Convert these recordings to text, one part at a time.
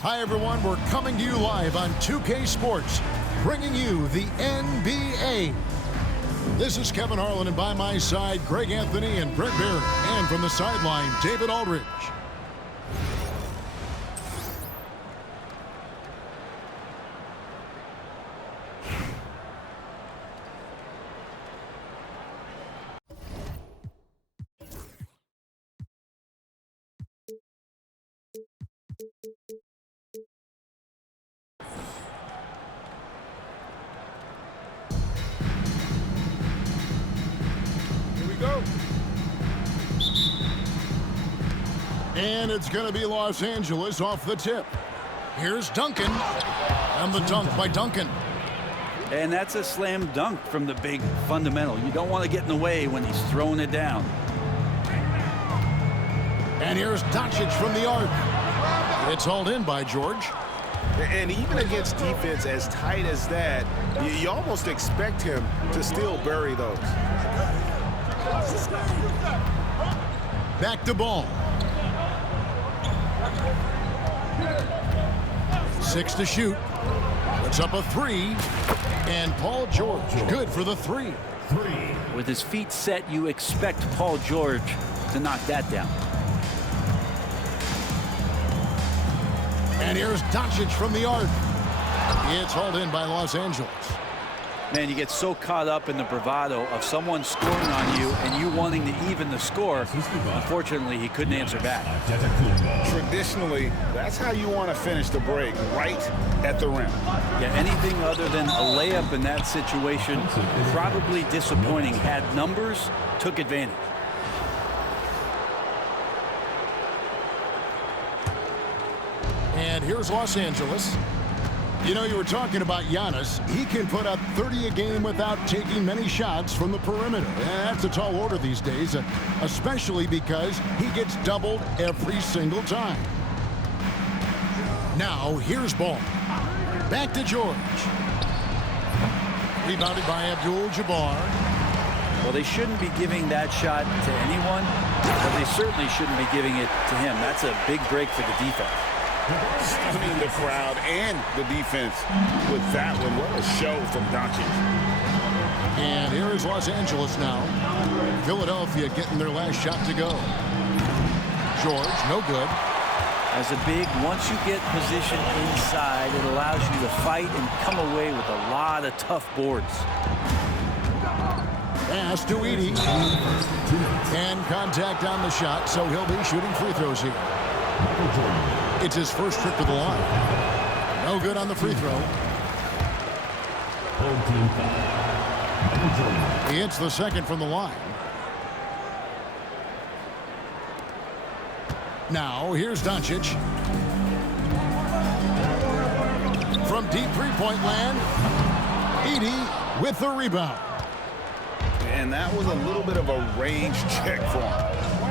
Hi, everyone. We're coming to you live on 2K Sports, bringing you the NBA. This is Kevin Harlan, and by my side, Greg Anthony and Brent Barry. And from the sideline, David Aldridge. And it's going to be Los Angeles off the tip. Here's Duncan. And the dunk by Duncan. And that's a slam dunk from the big fundamental. You don't want to get in the way when he's throwing it down. And here's Doncic from the arc. It's hauled in by George. And even against defense as tight as that, you almost expect him to still bury those. Back to ball. 6 to shoot. It's up a 3. And Paul George, good for the 3. With his feet set, you expect Paul George to knock that down. And here's Doncic from the arc. It's hauled in by Los Angeles. Man, you get so caught up in the bravado of someone scoring on you and you wanting to even the score. Unfortunately, he couldn't answer back. Traditionally, that's how you want to finish the break, right at the rim. Yeah, anything other than a layup in that situation, probably disappointing. Had numbers, took advantage. And here's Los Angeles. You know, you were talking about Giannis. He can put up 30 a game without taking many shots from the perimeter. And that's a tall order these days, especially because he gets doubled every single time. Now, here's ball. Back to George. Rebounded by Abdul-Jabbar. Well, they shouldn't be giving that shot to anyone, but they certainly shouldn't be giving it to him. That's a big break for the defense. Stunning the crowd and the defense with that one. What a show from Doncic. And here is Los Angeles now. Philadelphia getting their last shot to go. George, no good. As a big, once you get position inside, it allows you to fight and come away with a lot of tough boards. Pass to Edey. And contact on the shot, so he'll be shooting free throws here. It's his first trip to the line. No good on the free throw. He hits the second from the line. Now, here's Doncic. From deep three-point land, Edey with the rebound. And that was a little bit of a range check for him.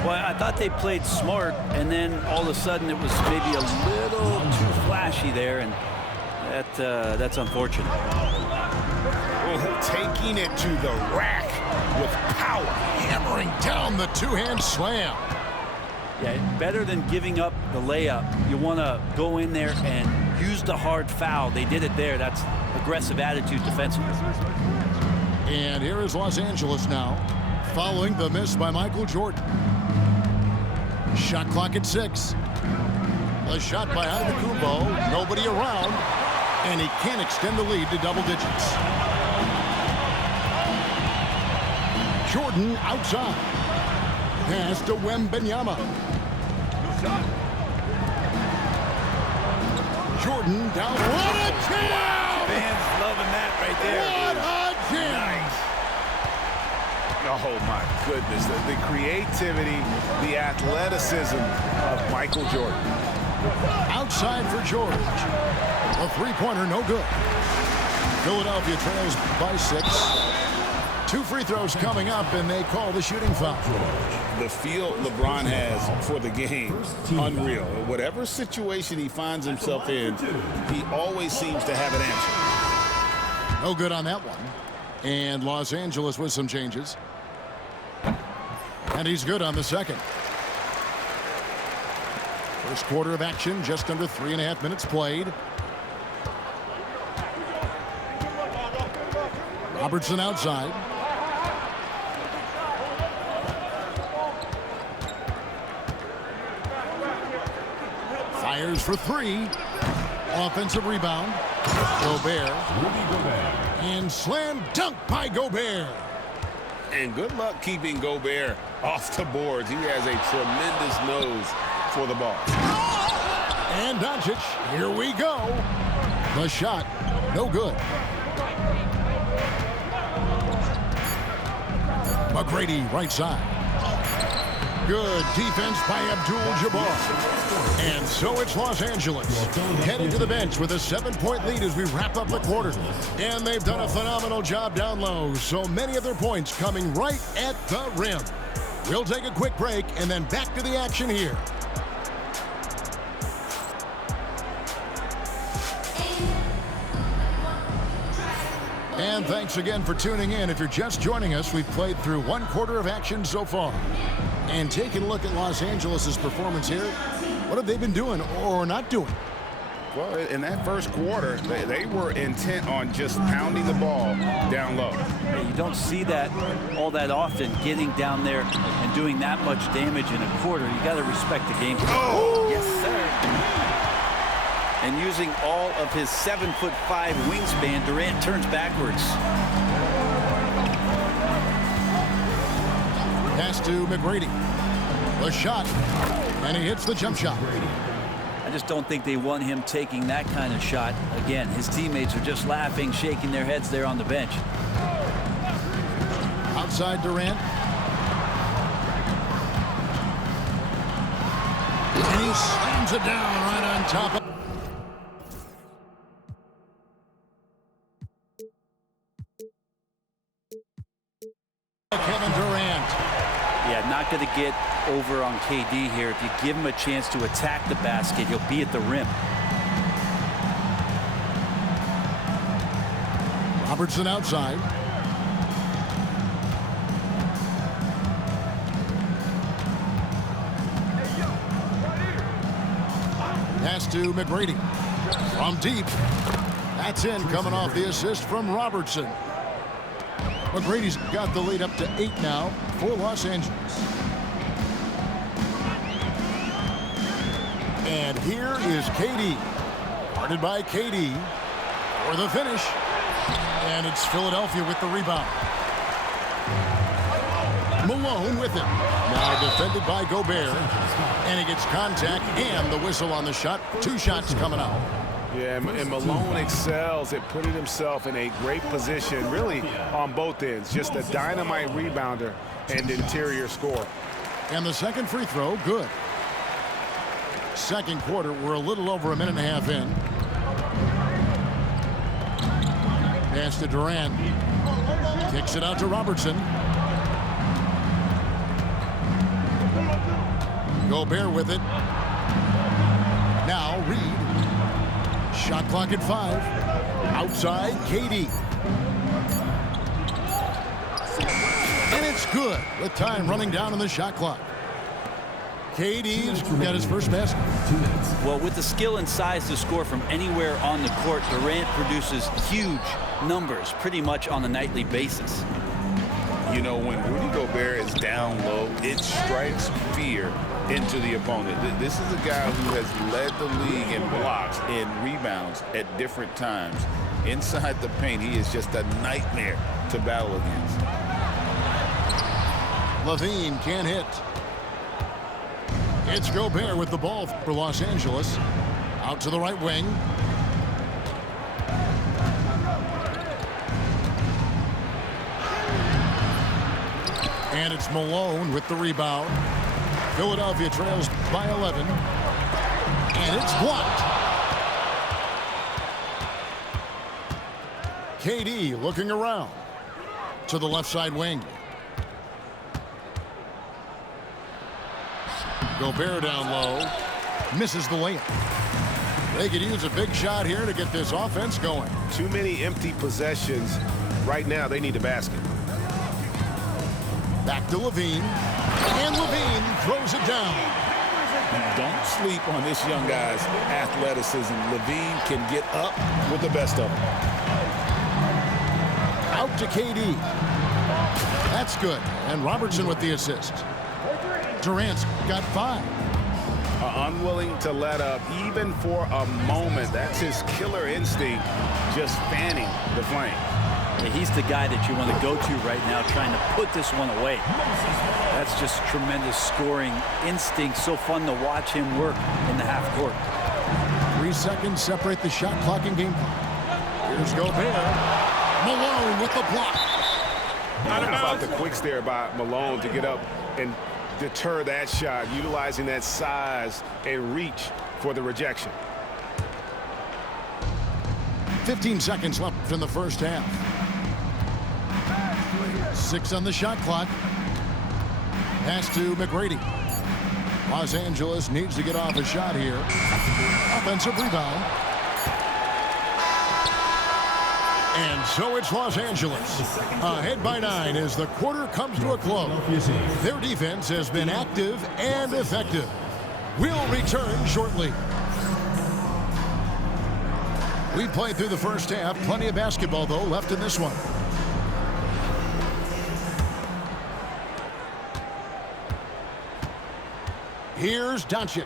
Well, I thought they played smart, and then all of a sudden it was maybe a little too flashy there, and that's unfortunate. Oh, taking it to the rack with power. Hammering down the two-hand slam. Yeah, better than giving up the layup. You want to go in there and use the hard foul. They did it there. That's aggressive attitude defensively. And here is Los Angeles now, following the miss by Michael Jordan. Shot clock at 6. A shot by Antetokounmpo. Nobody around. And he can't extend the lead to double digits. Jordan outside. Pass to Wembanyama. Jordan down. What a jam! Fans loving that right there. What a jam! Nice. Oh, my goodness. The creativity, the athleticism of Michael Jordan. Outside for George. A three-pointer, no good. Philadelphia trails by 6. 2 free throws coming up, and they call the shooting foul. The feel LeBron has for the game, unreal. Whatever situation he finds himself in, he always seems to have an answer. No good on that one. And Los Angeles with some changes. And he's good on the second. First quarter of action, just under 3.5 minutes played. Robertson outside. Fires for three. Offensive rebound. Gobert. And slam dunk by Gobert. And good luck keeping Gobert off the boards. He has a tremendous nose for the ball. And Doncic, here we go. The shot, no good. McGrady, right side. Good defense by Abdul-Jabbar. And so it's Los Angeles heading to the bench with a 7-point lead as we wrap up the quarter. And they've done a phenomenal job down low. So many of their points coming right at the rim. We'll take a quick break and then back to the action here. And thanks again for tuning in. If you're just joining us, we've played through 1 quarter of action so far. And taking a look at Los Angeles' performance here, what have they been doing or not doing? Well, in that first quarter, they were intent on just pounding the ball down low. You don't see that all that often, getting down there and doing that much damage in a quarter. You got to respect the game. Oh! Yes, sir. And using all of his 7'5" wingspan, Durant turns backwards. Pass to McGrady. The shot. And he hits the jump shot. I just don't think they want him taking that kind of shot. Again, his teammates are just laughing, shaking their heads there on the bench. Outside Durant. And he slams it down right on top of. Kevin Durant. Yeah, not going to get over on KD here. If you give him a chance to attack the basket, he'll be at the rim. Robertson outside. Pass to McGrady. From deep. That's in, coming off the assist from Robertson. McGrady's got the lead up to 8 now for Los Angeles. And here is KD. Guarded by KD for the finish. And it's Philadelphia with the rebound. Malone with him. Now defended by Gobert. And he gets contact and the whistle on the shot. 2 shots coming out. Yeah, and Malone excels at putting himself in a great position, really on both ends. Just a dynamite rebounder and interior scorer. And the second free throw, good. Second quarter, we're a little over 1.5 minutes in. Pass to Durant. Kicks it out to Robertson. Gobert with it. Now Reed. Shot clock at 5. Outside, KD. And it's good with time running down on the shot clock. KD's got his first basket. Well, with the skill and size to score from anywhere on the court, Durant produces huge numbers pretty much on a nightly basis. You know, when Rudy Gobert is down low, it strikes fear into the opponent. This is a guy who has led the league in blocks and rebounds at different times. Inside the paint, he is just a nightmare to battle against. Levine can't hit. It's Gobert with the ball for Los Angeles. Out to the right wing. And it's Malone with the rebound. Philadelphia trails by 11. And it's blocked. KD looking around to the left side wing. Gobert down low. Misses the layup. They could use a big shot here to get this offense going. Too many empty possessions. Right now, they need a basket. Back to Levine. And Levine throws it down. Don't sleep on this young guy's athleticism. Levine can get up with the best of them. Out to KD. That's good. And Robertson with the assist. Durant's got 5. Unwilling to let up even for a moment. That's his killer instinct, just fanning the flame. Yeah, he's the guy that you want to go to right now, trying to put this one away. That's just tremendous scoring instinct. So fun to watch him work in the half court. 3 seconds separate the shot clock and game clock. Here's Gobert. Malone with the block. How about the quicks there by Malone to get up and deter that shot, utilizing that size and reach for the rejection. 15 seconds left in the first half. 6 on the shot clock. Pass to McGrady. Los Angeles needs to get off a shot here. Offensive rebound. And so it's Los Angeles. Ahead by 9 as the quarter comes to a close. Their defense has been active and effective. We'll return shortly. We played through the first half. Plenty of basketball, though, left in this one. Here's Doncic.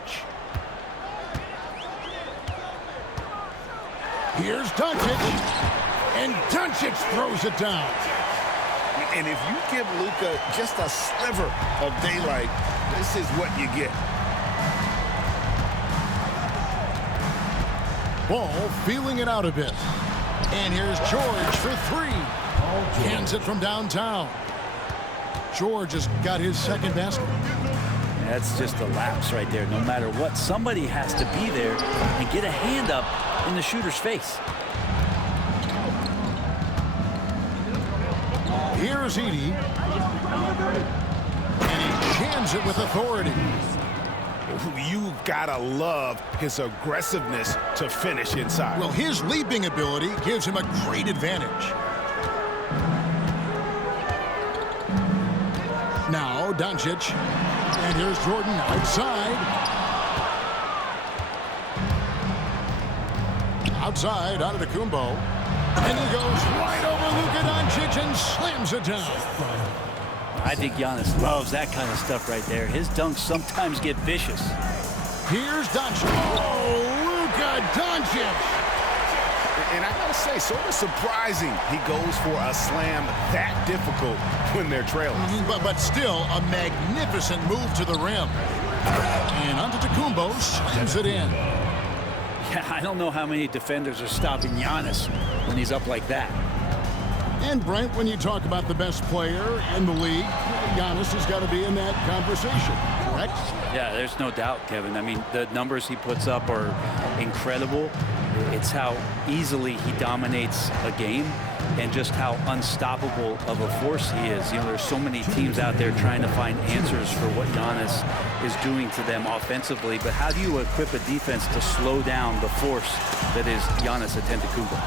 Here's Doncic. And Doncic throws it down. And if you give Luka just a sliver of daylight, this is what you get. Ball feeling it out a bit. And here's George for 3. Hands it from downtown. George has got his second basket. That's just a lapse right there. No matter what, somebody has to be there and get a hand up in the shooter's face. Here's Edey. And he jams it with authority. You've got to love his aggressiveness to finish inside. Well, his leaping ability gives him a great advantage. Now, Doncic. And here's Jordan outside. Outside, out of the Kumbo. And he goes right over Luka Doncic and slams it down. I think Giannis loves that kind of stuff right there. His dunks sometimes get vicious. Here's Doncic. Oh, Luka Doncic. And I gotta say, sort of surprising he goes for a slam that difficult when they're trailing. But still a magnificent move to the rim. And Antetokounmpo slams it in. Yeah, I don't know how many defenders are stopping Giannis when he's up like that. And Brent, when you talk about the best player in the league, Giannis has got to be in that conversation, correct? Yeah, there's no doubt, Kevin. I mean, the numbers he puts up are incredible. It's how easily he dominates a game and just how unstoppable of a force he is. You know, there's so many teams out there trying to find answers for what Giannis is doing to them offensively. But how do you equip a defense to slow down the force that is Giannis Antetokounmpo?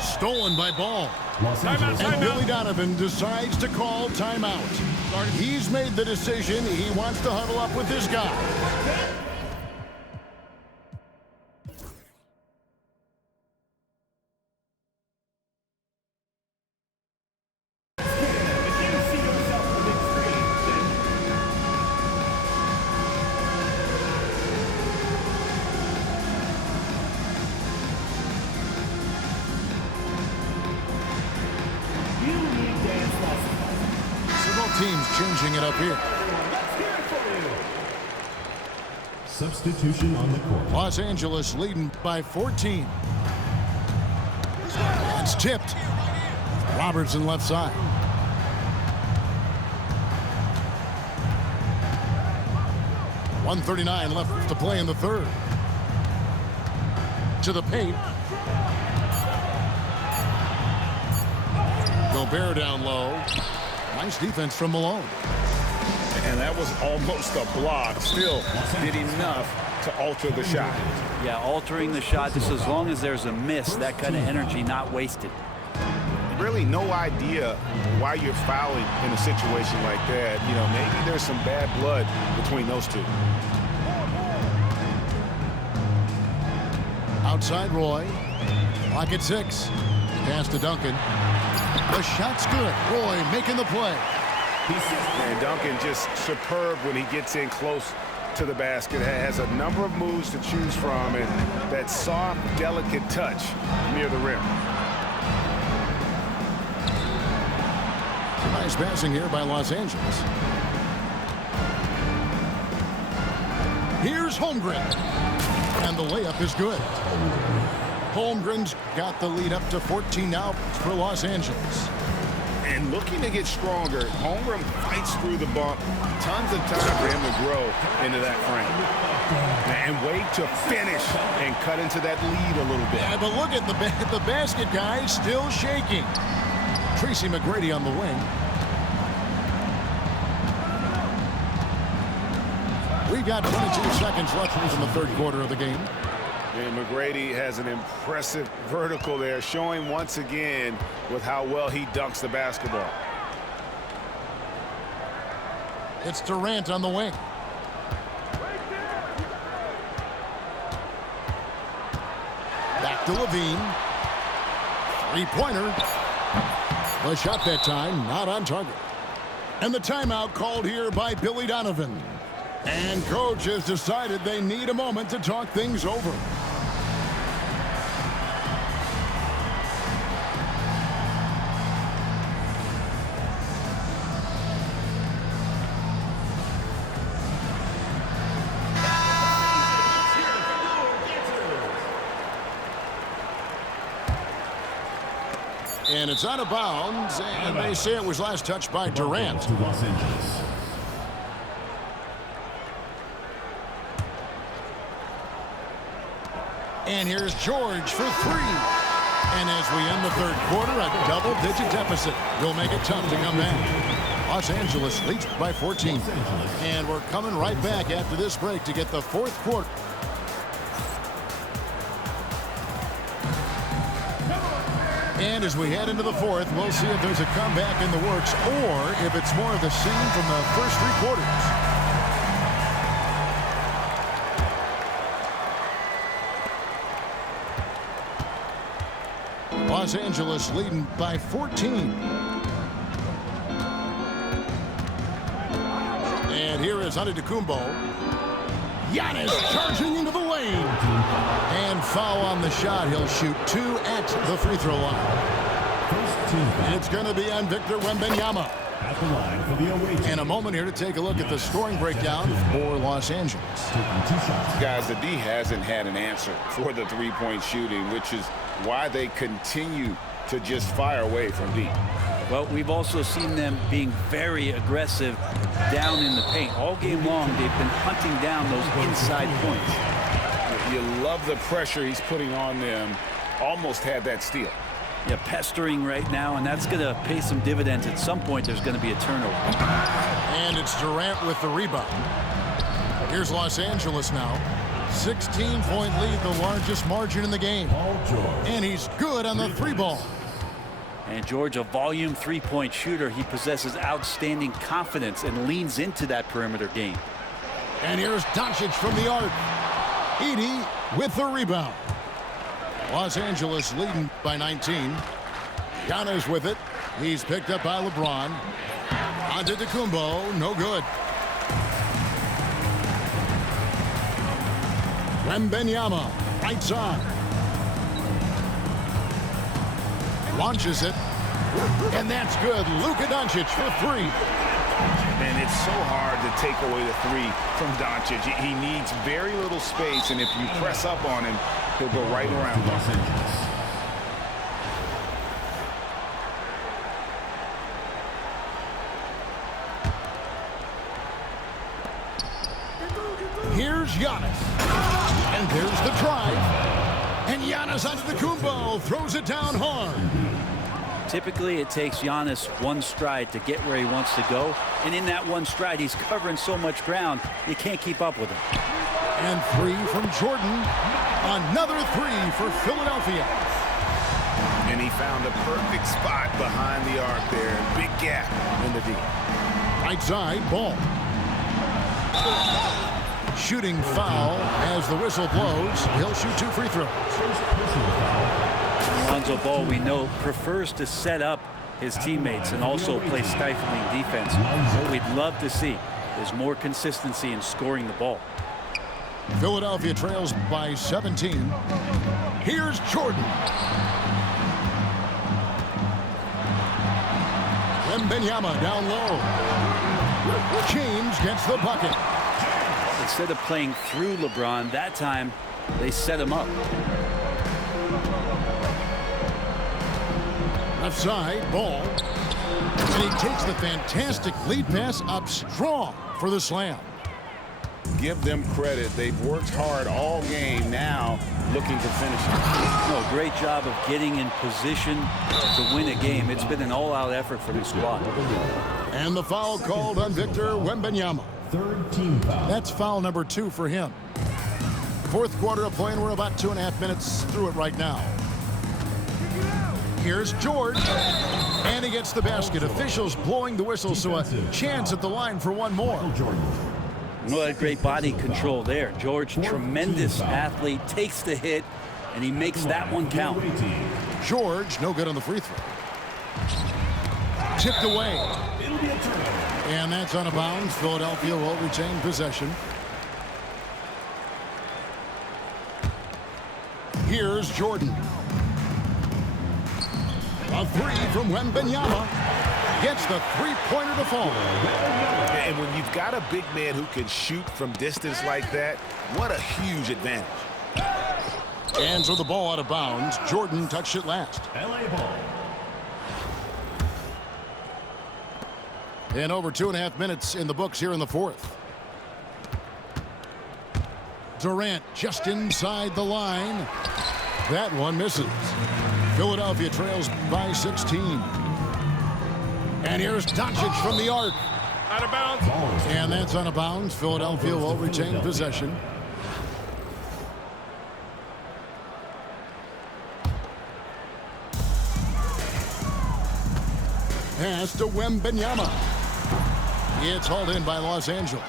Stolen by Ball. And Billy Donovan decides to call timeout. He's made the decision. He wants to huddle up with this guy. Teams changing it up here. Substitution on the court. Los Angeles leading by 14. It's tipped. Robertson left side. .139 left to play in the third. To the paint. Gobert down low. Nice defense from Malone. And that was almost a block. Still did enough to alter the shot. Yeah, altering the shot just as long as there's a miss, that kind of energy not wasted. Really no idea why you're fouling in a situation like that. You know, maybe there's some bad blood between those two. Outside Roy. Lock at 6. Pass to Duncan. The shot's good. Roy making the play. And Duncan just superb when he gets in close to the basket. Has a number of moves to choose from, and that soft, delicate touch near the rim. Nice passing here by Los Angeles. Here's Holmgren. And the layup is good. Holmgren's got the lead up to 14 now for Los Angeles. And looking to get stronger, Holmgren fights through the bump. Tons of time for him to grow into that frame. And wait to finish and cut into that lead a little bit. Yeah, but look at the basket guy still shaking. Tracy McGrady on the wing. We've got 22 seconds left in the third quarter of the game. And McGrady has an impressive vertical there, showing once again with how well he dunks the basketball. It's Durant on the wing. Back to Levine. Three-pointer. The shot that time, not on target. And the timeout called here by Billy Donovan. And coach has decided they need a moment to talk things over. And it's out of bounds, and they say it was last touched by Durant. To Los Angeles. And here's George for 3. And as we end the third quarter, a double-digit deficit will make it tough to come back. Los Angeles leads by 14. And we're coming right back after this break to get the fourth quarter. And as we head into the fourth, we'll see if there's a comeback in the works or if it's more of the same from the first 3 quarters. Los Angeles leading by 14. And here is Antetokounmpo. Giannis charging into the lane. And foul on the shot. He'll shoot 2 at the free throw line. And it's going to be on Victor Wembanyama. At the line for the away team. And a moment here to take a look at the scoring breakdown for Los Angeles. Taking 2 shots. Guys, the D hasn't had an answer for the three-point shooting, which is why they continue to just fire away from deep. Well, we've also seen them being very aggressive down in the paint. All game long, they've been hunting down those inside points. You love the pressure he's putting on them. Almost had that steal. Yeah, pestering right now, and that's going to pay some dividends. At some point, there's going to be a turnover. And it's Durant with the rebound. Here's Los Angeles now. 16-point lead, the largest margin in the game. And he's good on the 3-ball. And George, a volume three-point shooter, he possesses outstanding confidence and leans into that perimeter game. And here's Doncic from the arc. Edey with the rebound. Los Angeles leading by 19. Giannis with it. He's picked up by LeBron. Antetokounmpo, no good. Wembanyama, right side. Launches it. And that's good. Luka Doncic for 3. And it's so hard to take away the 3 from Doncic. He needs very little space, and if you press up on him, he'll go right around. Los Angeles. Here's Giannis. And there's the drive. And Giannis Antetokounmpo throws it down hard. Typically, it takes Giannis one stride to get where he wants to go. And in that one stride, he's covering so much ground, you can't keep up with him. And 3 from Jordan. Another 3 for Philadelphia. And he found a perfect spot behind the arc there. Big gap in the D. Right side, Ball. Shooting foul as the whistle blows. He'll shoot 2 free throws. handles a ball we know prefers to set up his teammates and also play stifling defense. What we'd love to see is more consistency in scoring the ball. Philadelphia trails by 17. Here's Jordan. Wembanyama down low. James gets the bucket. Instead of playing through LeBron, that time they set him up. Left side, ball. And he takes the fantastic lead pass up strong for the slam. Give them credit. They've worked hard all game, now looking to finish it. No, great job of getting in position to win a game. It's been an all-out effort for the squad. And the foul called on Victor Wembanyama. Third team foul. That's foul number 2 for him. Fourth quarter of play, and we're about 2.5 minutes through it right now. Here's George, and he gets the basket. Officials blowing the whistle, so a chance at the line for one more. Well, that great body control there. George, tremendous athlete, takes the hit, and he makes that one count. George, no good on the free throw. Tipped away. And that's out of bounds. Philadelphia will retain possession. Here's Jordan. A three from Wembanyama. Gets the three-pointer to fall. And when you've got a big man who can shoot from distance like that, what a huge advantage. And so the ball out of bounds. Jordan touched it last. LA ball. And over 2.5 minutes in the books here in the fourth. Durant just inside the line. That one misses. Philadelphia trails by 16. And here's Doncic from the arc. Out of bounds. And that's out of bounds. Philadelphia will retain possession. Pass to Wembanyama. It's hauled in by Los Angeles.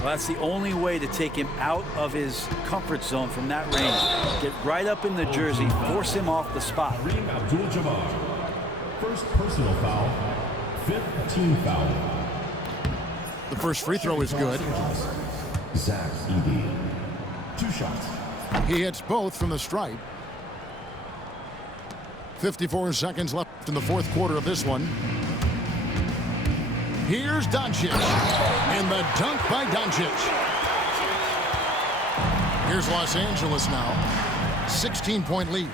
Well, that's the only way to take him out of his comfort zone from that range. Get right up in the jersey, force him off the spot. Kareem Abdul-Jabbar. First personal foul. Fifth team foul. The first free throw is good. Zach Edey. 2 shots. He hits both from the stripe. 54 seconds left in the fourth quarter of this one. Here's Doncic. And the dunk by Doncic. Here's Los Angeles now. 16-point lead.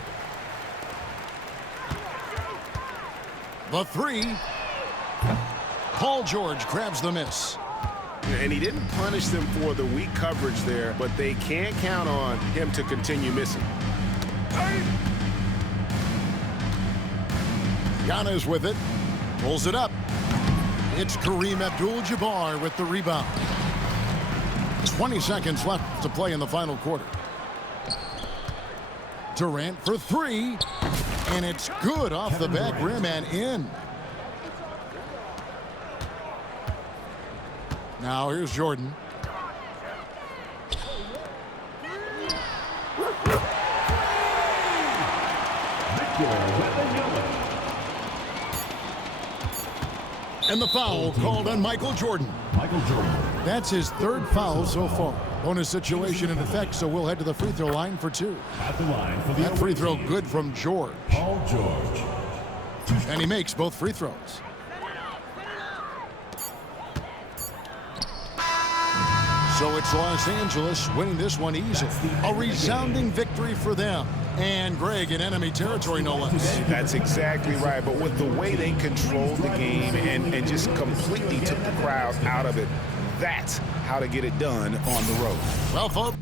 The three. Paul George grabs the miss. And he didn't punish them for the weak coverage there, but they can't count on him to continue missing. Giannis with it. Pulls it up. It's Kareem Abdul-Jabbar with the rebound. 20 seconds left to play in the final quarter. Durant for three. And it's good off the back rim and in. Now here's Jordan. And the foul called on Michael Jordan. Michael Jordan. That's his third foul so far. Bonus situation in effect, so we'll head to the free throw line for 2. At the line for the That free throw team. good from George. Paul George. And he makes both free throws. So it's Los Angeles winning this one easily. A resounding victory for them. And Greg in enemy territory, no less. That's exactly right. But with the way they controlled the game and just completely took the crowd out of it, that's how to get it done on the road. Well, folks.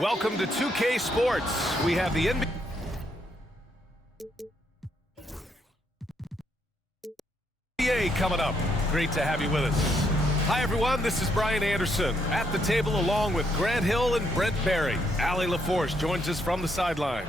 welcome to 2K Sports. We have the NBA coming up. Great to have you with us. Hi, everyone. This is Brian Anderson at the table along with Grant Hill and Brent Barry. Allie LaForce joins us from the sidelines.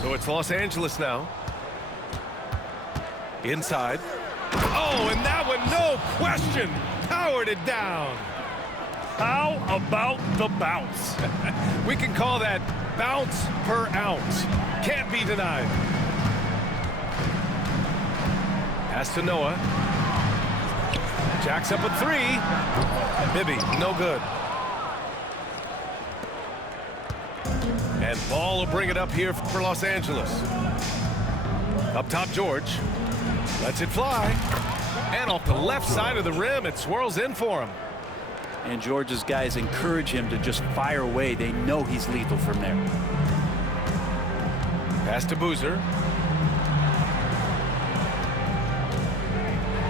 So it's Los Angeles now. Inside. Oh, and that one, no question, powered it down. How about the bounce? We can call that bounce per ounce. Can't be denied. Pass to Noah. Jacks up a three. Bibby, no good. And Ball will bring it up here for Los Angeles. Up top, George. Lets it fly. And off the left side of the rim, it swirls in for him. And George's guys encourage him to just fire away. They know he's lethal from there. Pass to Boozer.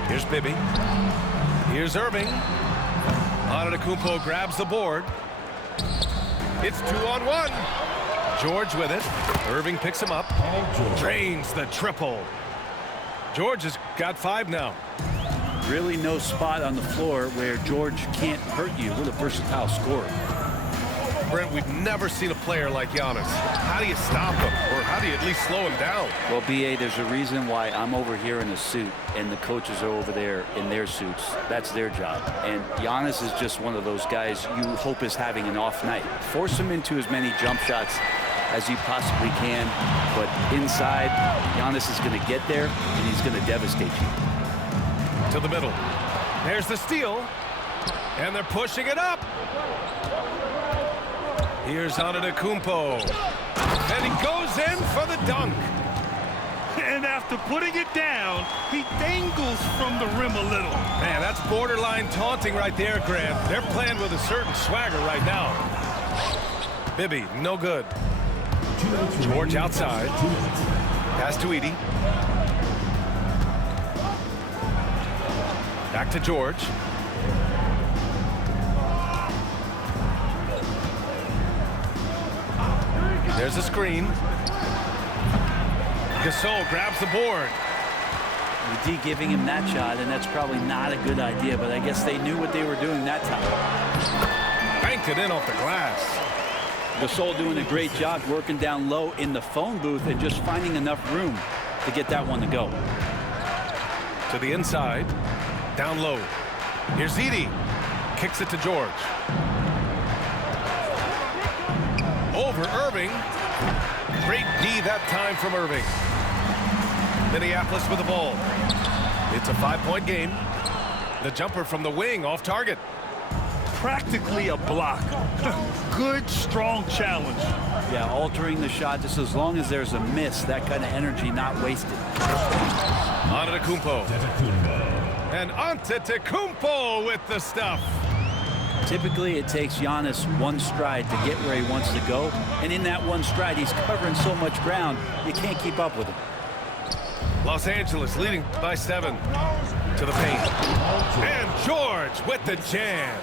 Here's Bibby. Here's Irving. Antetokounmpo grabs the board. It's 2-on-1. George with it. Irving picks him up. Drains the triple. George has got 5 now. Really no spot on the floor where George can't hurt you with a versatile scorer. Brent, we've never seen a player like Giannis. How do you stop him? Or how do you at least slow him down? Well, B.A., there's a reason why I'm over here in a suit and the coaches are over there in their suits. That's their job. And Giannis is just one of those guys you hope is having an off night. Force him into as many jump shots as you possibly can. But inside, Giannis is going to get there and he's going to devastate you. To the middle. There's the steal. And they're pushing it up. Here's Antetokounmpo. And he goes in for the dunk. And after putting it down, he dangles from the rim a little. Man, that's borderline taunting right there, Grant. They're playing with a certain swagger right now. Bibby, no good. George outside. Pass to Edie. Back to George. There's a screen. Gasol grabs the board. The D giving him that shot, and that's probably not a good idea, but I guess they knew what they were doing that time. Banked it in off the glass. Gasol doing a great job working down low in the phone booth and just finding enough room to get that one to go. To the inside. Down low. Here's Edie. Kicks it to George. Over Irving. Great D that time from Irving. Minneapolis with the ball. It's a 5-point game. The jumper from the wing off target. Practically a block. Good, strong challenge. Yeah, altering the shot just as long as there's a miss. That kind of energy not wasted. Antetokounmpo. And Antetokounmpo with the stuff. Typically, it takes Giannis one stride to get where he wants to go. And in that one stride, he's covering so much ground, you can't keep up with him. Los Angeles leading by 7 to the paint. And George with the jam.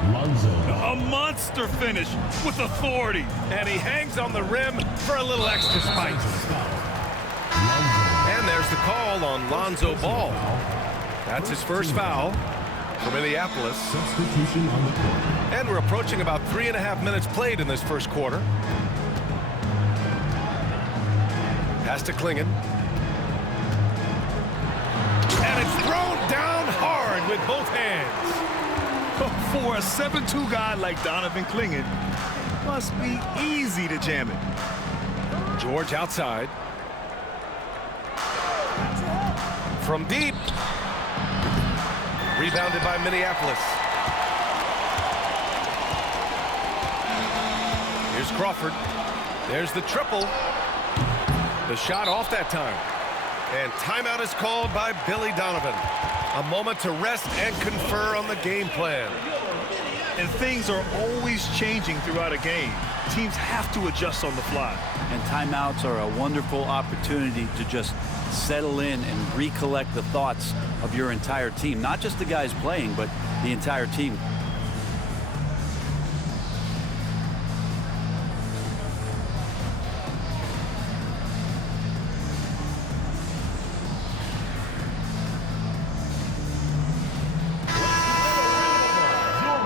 A monster finish with authority. And he hangs on the rim for a little extra spice. And there's the call on Lonzo Ball. That's his first foul for Minneapolis. Substitution on the court. And we're approaching about 3.5 minutes played in this first quarter. Pass to Klingon. And it's thrown with both hands. For a 7'2" guy like Donovan Clingan, must be easy to jam it. George outside. From deep. Rebounded by Minneapolis. Here's Crawford. There's the triple. The shot off that time. And timeout is called by Billy Donovan. A moment to rest and confer on the game plan. And things are always changing throughout a game. Teams have to adjust on the fly. And timeouts are a wonderful opportunity to just settle in and recollect the thoughts of your entire team. Not just the guys playing, but the entire team.